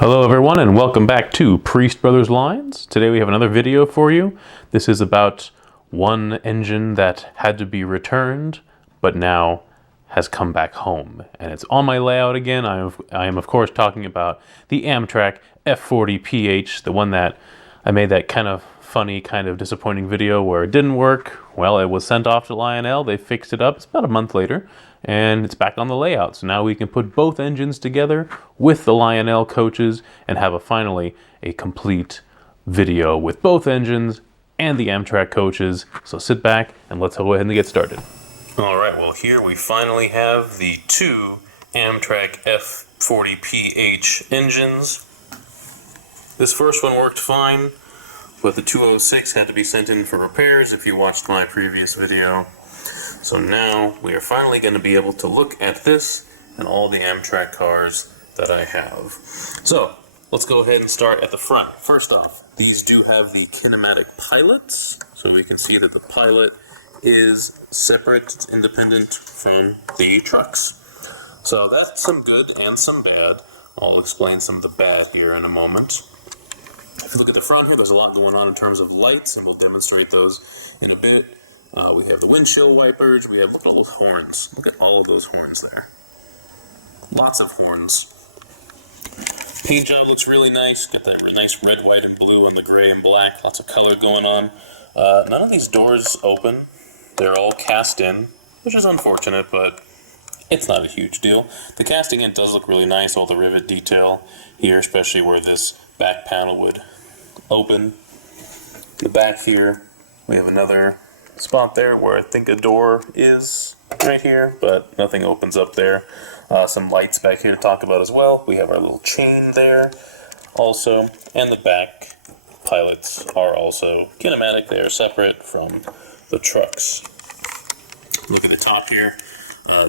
Hello everyone and welcome back to Priest Brothers Lines. Today we have another video for you. This is about one engine that had to be returned but now has come back home. And it's on my layout again. I am of course talking about the Amtrak F40PH, the one that I made that kind of funny, kind of disappointing video where it didn't work. Well, it was sent off to Lionel. They fixed it up. It's about a month later. And it's back on the layout. So now we can put both engines together with the Lionel coaches and have finally a complete video with both engines and the Amtrak coaches. So sit back and let's go ahead and get started. Alright, well here we finally have the two Amtrak F40PH engines. This first one worked fine, but the 206 had to be sent in for repairs if you watched my previous video. So now we are finally going to be able to look at this and all the Amtrak cars that I have. So let's go ahead and start at the front. First off, these do have the Kinematic pilots, so we can see that the pilot is separate, it's independent from the trucks. So that's some good and some bad. I'll explain some of the bad here in a moment. If you look at the front here, there's a lot going on in terms of lights, and we'll demonstrate those in a bit. We have the windshield wipers, look at all those horns. Look at all of those horns there. Lots of horns. Paint job looks really nice. Got that nice red, white, and blue on the gray and black. Lots of color going on. None of these doors open. They're all cast in, which is unfortunate, but it's not a huge deal. The casting in does look really nice, all the rivet detail here, especially where this back panel would open. The back here, we have another spot there where I think a door is right here, but nothing opens up there. Some lights back here to talk about as well. We have our little chain there also, and the back pilots are also kinematic. They are separate from the trucks. Look at the top here.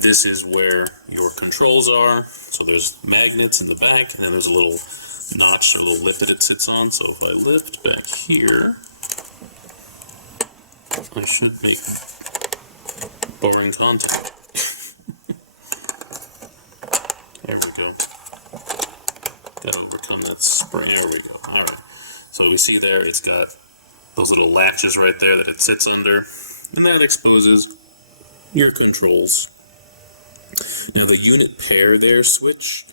This is where your controls are. So there's magnets in the back, and then there's a little notch or little lip that it sits on. So if I lift back here, I should make boring content. There we go. Gotta overcome that spring. There we go. Alright. So we see there, it's got those little latches right there that it sits under, and that exposes your controls. Now the unit pair there switch,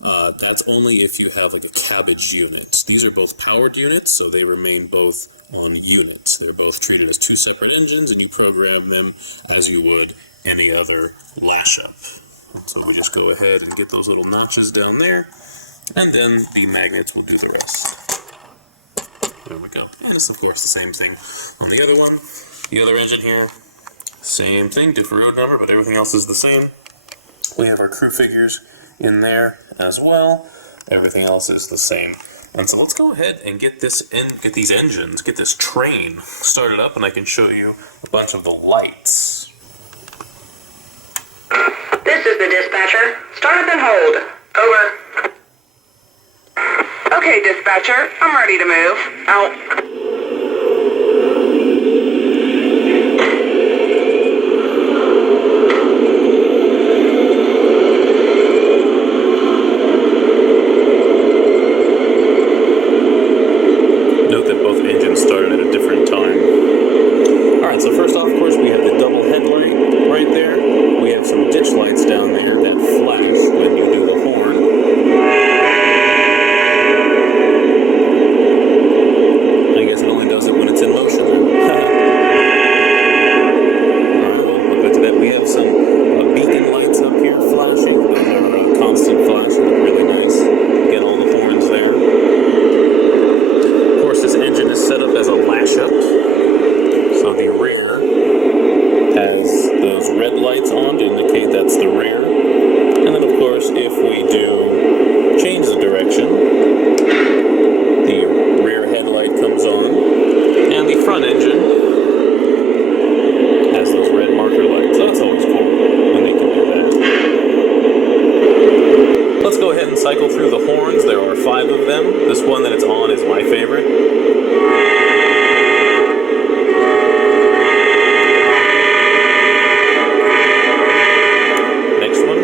that's only if you have like a cabbage unit. These are both powered units, so they remain both on units. They're both treated as two separate engines, and you program them as you would any other lash-up. So we just go ahead and get those little notches down there, and then the magnets will do the rest. There we go. And it's of course the same thing on the other one. The other engine here, same thing, different road number, but everything else is the same. We have our crew figures in there as well. Everything else is the same. And so let's go ahead and get these engines, get this train started up, and I can show you a bunch of the lights. This is the dispatcher. Start up and hold. Over. Okay, dispatcher. I'm ready to move. Out. Note that both engines started at a different time. Alright, so first off, of course, we have the double headlight right there. We have some ditch lights down there that flash when you do the horn. I guess it only does it when it's in motion then. Alright, well, we'll get to that. We have some beacon lights up here flashing. Those are constant flashing, look really nice. Get all the horns there. Of course, this engine is set up as a lash-up. So the rear has those red lights on to indicate that's the rear. And then of course, if we do change the direction, the rear headlight comes on, and the front engine has those red marker lights. So that's always cool when they can do that. Let's go ahead and cycle through the horns. There are 5 of them. This one that it's on is my favorite. Next one.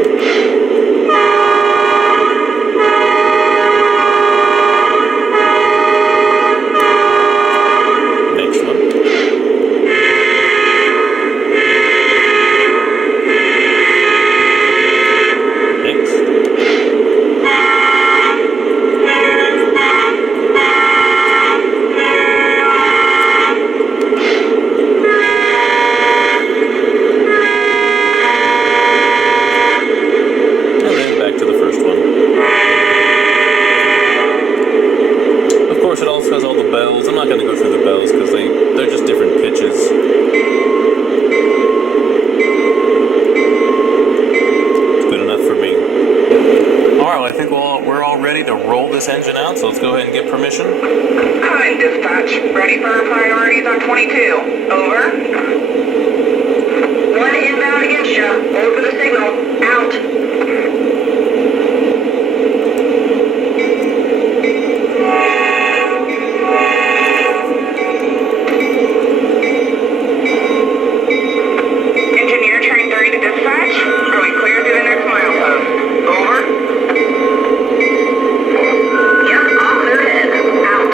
ready to roll this engine out, so let's go ahead and get permission. Hi, dispatch. Ready for our priorities on 22. Over. One inbound against you. Hold for the signal. Out. Engineer train 30 to dispatch. Going clear through the next milepost. Over. Yep, all clear ahead. Out.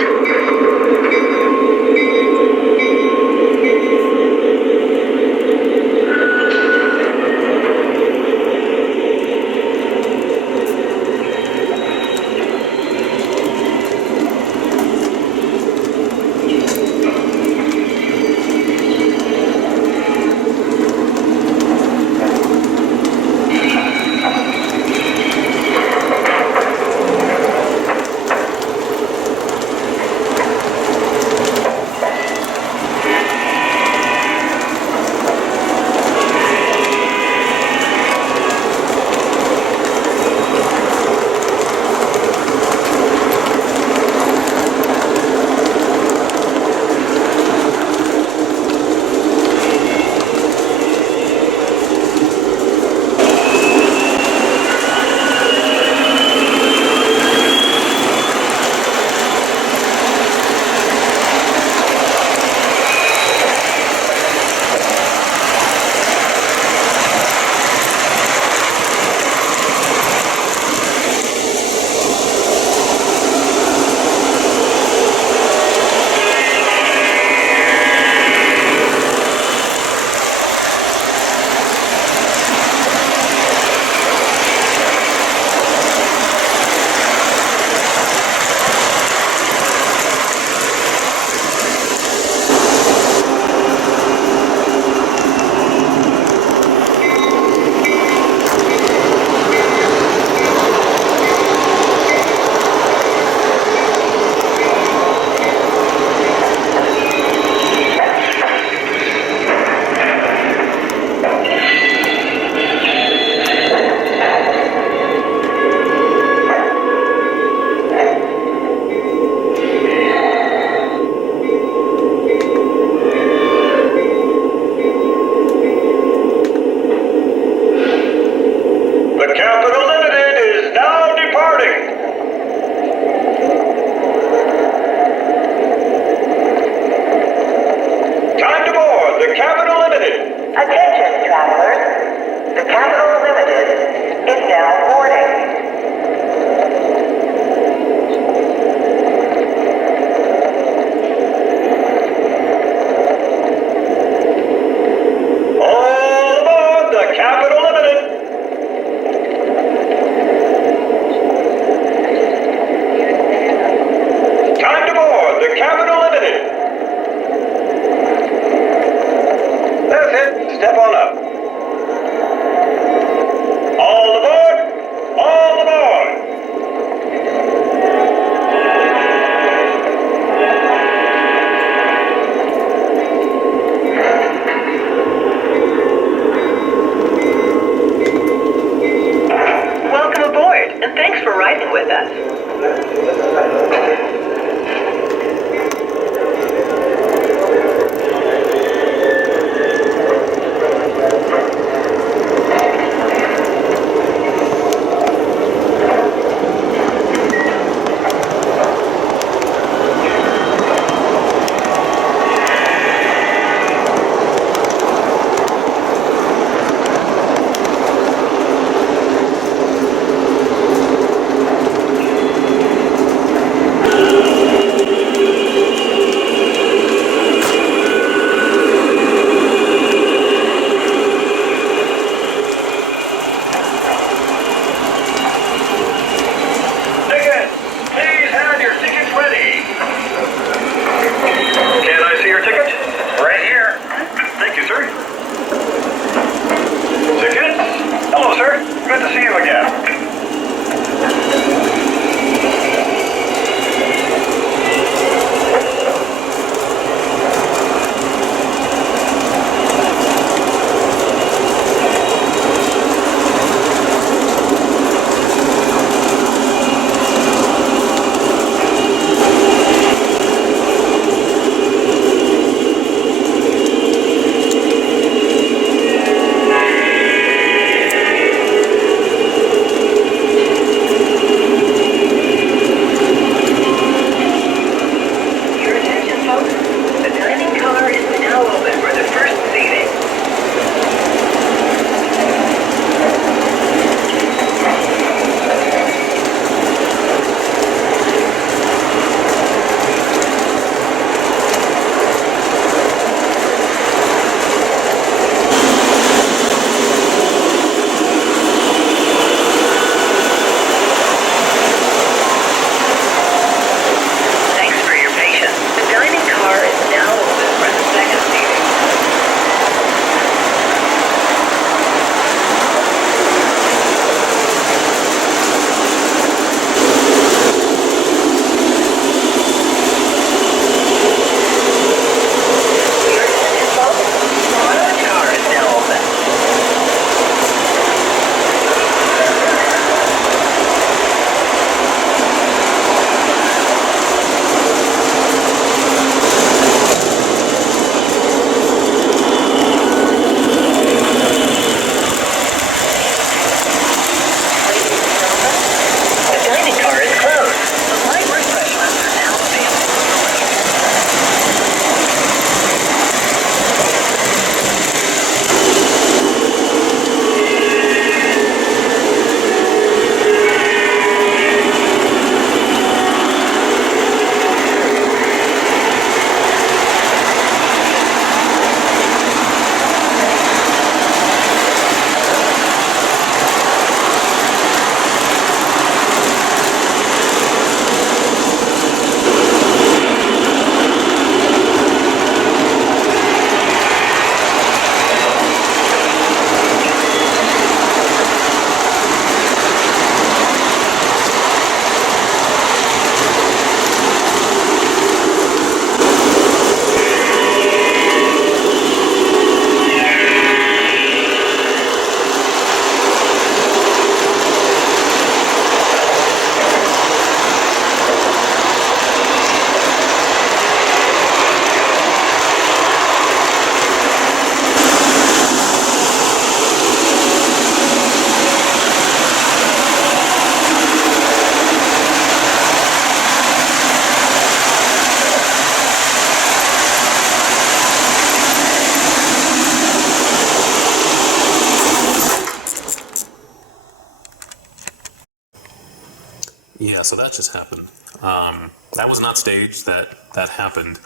Yeah, so that just happened. That was not staged. That happened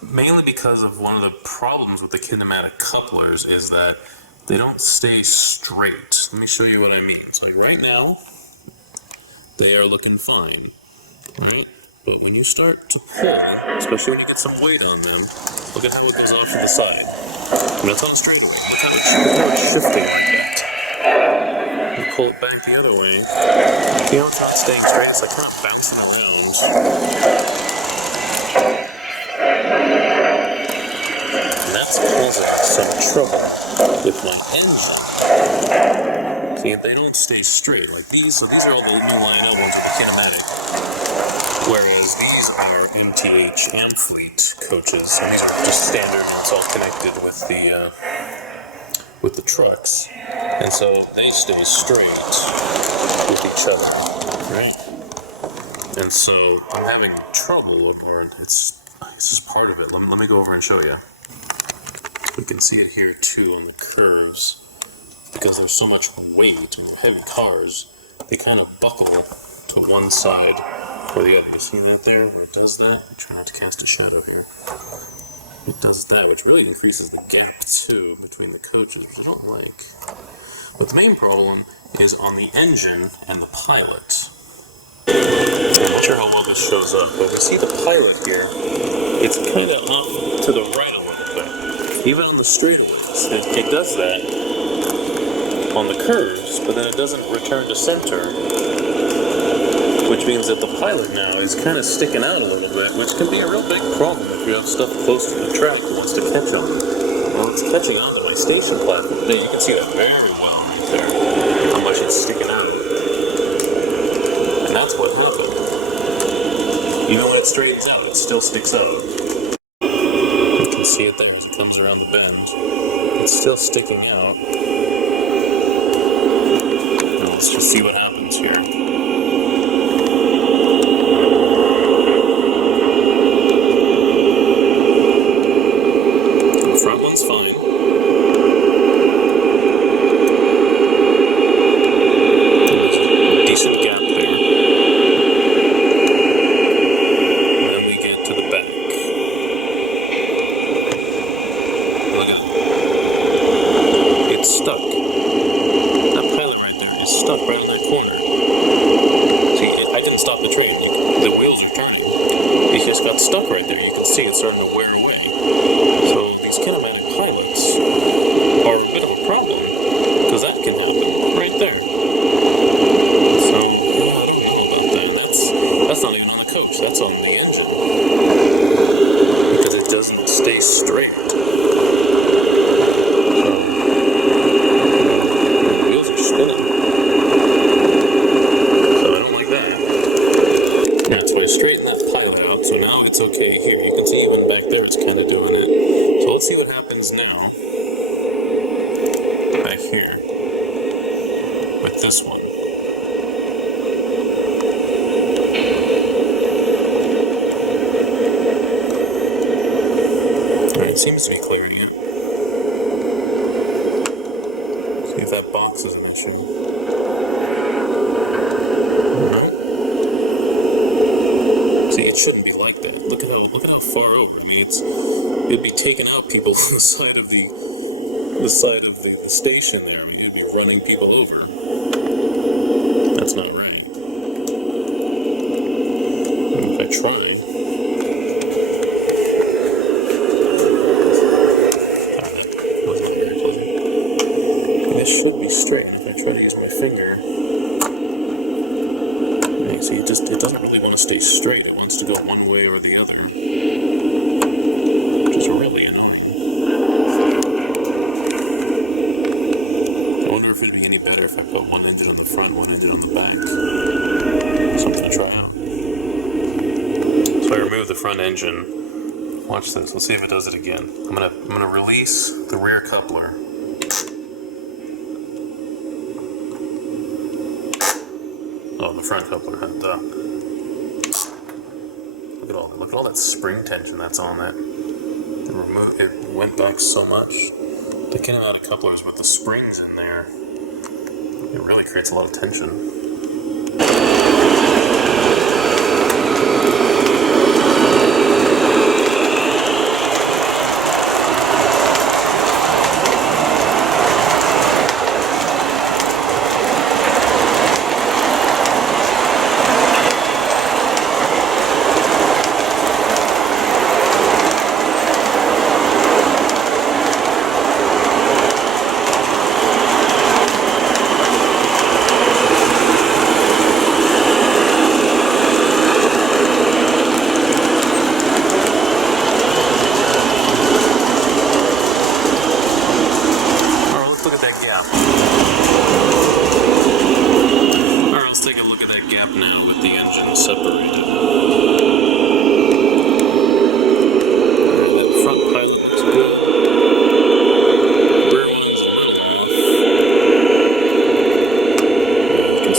mainly because of one of the problems with the kinematic couplers is that they don't stay straight. Let me show you what I mean. So like right now, they are looking fine, right? But when you start to pull, especially when you get some weight on them, look at how it goes off to the side. And that's on a straightaway. Look how it's shifting like that. You pull it back the other way. You know, it's not staying straight. It's like kind of bouncing around. And that's causing some trouble with my engine. See, they don't stay straight like these. So these are all the new Lionel ones with the Kinematic. Whereas these are MTH Amfleet coaches, and these are just standard, and it's all connected with the trucks, and so they stay straight with each other, right? And so I'm having trouble, or this is part of it. Let me go over and show you. We can see it here too on the curves, because there's so much weight and heavy cars, they kind of buckle to one side or the other. You see that there, where it does that? Try not to cast a shadow here. It does that, which really increases the gap too between the coaches, which I don't like. But the main problem is on the engine and the pilot. I'm not sure how well this shows up, but we see the pilot here. It's kind of off to the right a little bit, even on the straightaways. It does that on the curves, but then it doesn't return to center, which means that the pilot now is kind of sticking out a little bit, which can be a real big problem if you have stuff close to the track that wants to catch on. Well, it's catching onto my station platform. Now, you can see that very well right there, how much it's sticking out. And that's what happened. Even when it straightens out, it still sticks up. You can see it there as it comes around the bend. It's still sticking out. Now, let's just see what happens here. Front one's fine. There's a decent gap there. And then we get to the back. Look at it. It's stuck. That pilot right there is stuck right in that corner. See, I didn't stop the train. The wheels are turning. It just got stuck right there. You can see it's starting to wear away. So these kinematic pilots are a bit of a problem, because that can happen right there. So, I don't know about that. That's not even on the coach, that's on the engine. Because it doesn't stay straight. The wheels are spinning. So I don't like that. Yeah, so I straighten that pilot out, so now it's okay here. You can see even back there it's kind of doing it. So let's see what happens now, back here, with this one. Alright, it seems to be clearing it. See if that box is an issue. Alright. See, it shouldn't be like that. Look at how far over. I mean, it'd be taking out people on the side of the station there. I mean, it'd be running people over. That's not right. If I try. That was not very clear. This should be straight. If I try to use my finger, you see, it doesn't really want to stay straight. It wants to go one way or the other, which is really annoying. I wonder if it'd be any better if I put one engine on the front, one engine on the back. Something to try out. So I remove the front engine. Watch this. Let's see if it does it again. I'm gonna release the rear coupler. Oh, the front coupler had look at all that spring tension that's on that. It went back so much. The kinematic couplers with the springs in there, it really creates a lot of tension.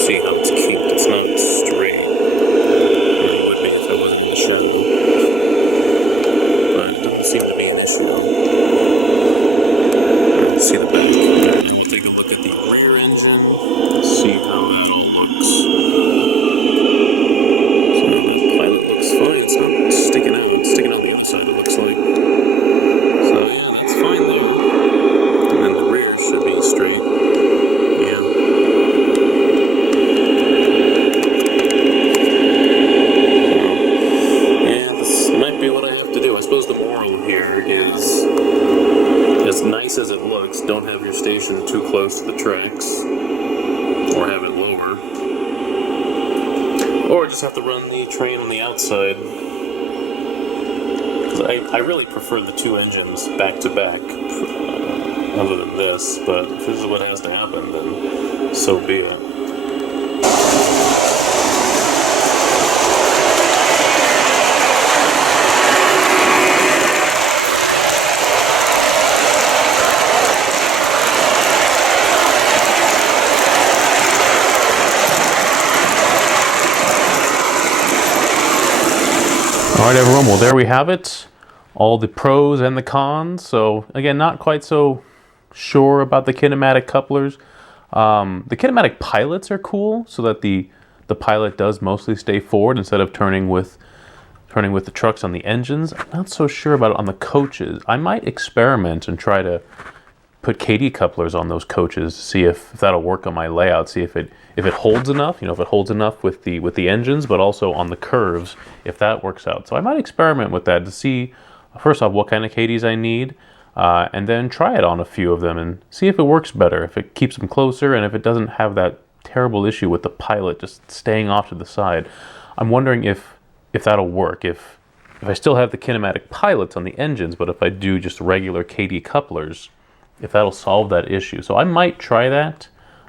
see how it's kinked. It's not straight. It would be if I wasn't in the shadow. But it doesn't seem to be an issue though. Let's see the back. Alright, now we'll take a look at the rear engine. Let's see how that all looks. So the pilot looks fine. It's not sticking out. It's sticking out the other side, it looks like. So yeah, that's fine there. And then the rear should be straight. Yeah. Yeah, this might be what I have to do. I suppose the moral here is, as nice as it looks, don't have your station too close to the tracks, or have it lower, or just have to run the train on the outside. Because I really prefer the two engines back to back, other than this, but if this is what has to happen, then so be it. Alright everyone, well there we have it. All the pros and the cons. So again, not quite so sure about the kinematic couplers. The kinematic pilots are cool, so that the pilot does mostly stay forward instead of turning with the trucks on the engines. I'm not so sure about it on the coaches. I might experiment and try to put KD couplers on those coaches, see if that'll work on my layout, see if it holds enough, if it holds enough with the engines, but also on the curves, if that works out. So I might experiment with that to see, first off, what kind of KDs I need, and then try it on a few of them and see if it works better, if it keeps them closer, and if it doesn't have that terrible issue with the pilot just staying off to the side. I'm wondering if that'll work, if I still have the kinematic pilots on the engines, but if I do just regular KD couplers, if that'll solve that issue. So I might try that.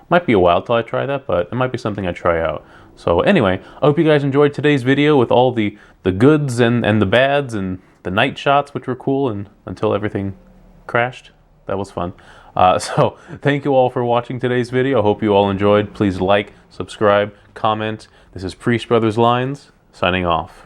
Might be a while till I try that, but it might be something I try out. So anyway, I hope you guys enjoyed today's video with all the goods and the bads and the night shots, which were cool, and until everything crashed. That was fun. So thank you all for watching today's video. I hope you all enjoyed. Please like, subscribe, comment. This is Priest Brothers Lines, signing off.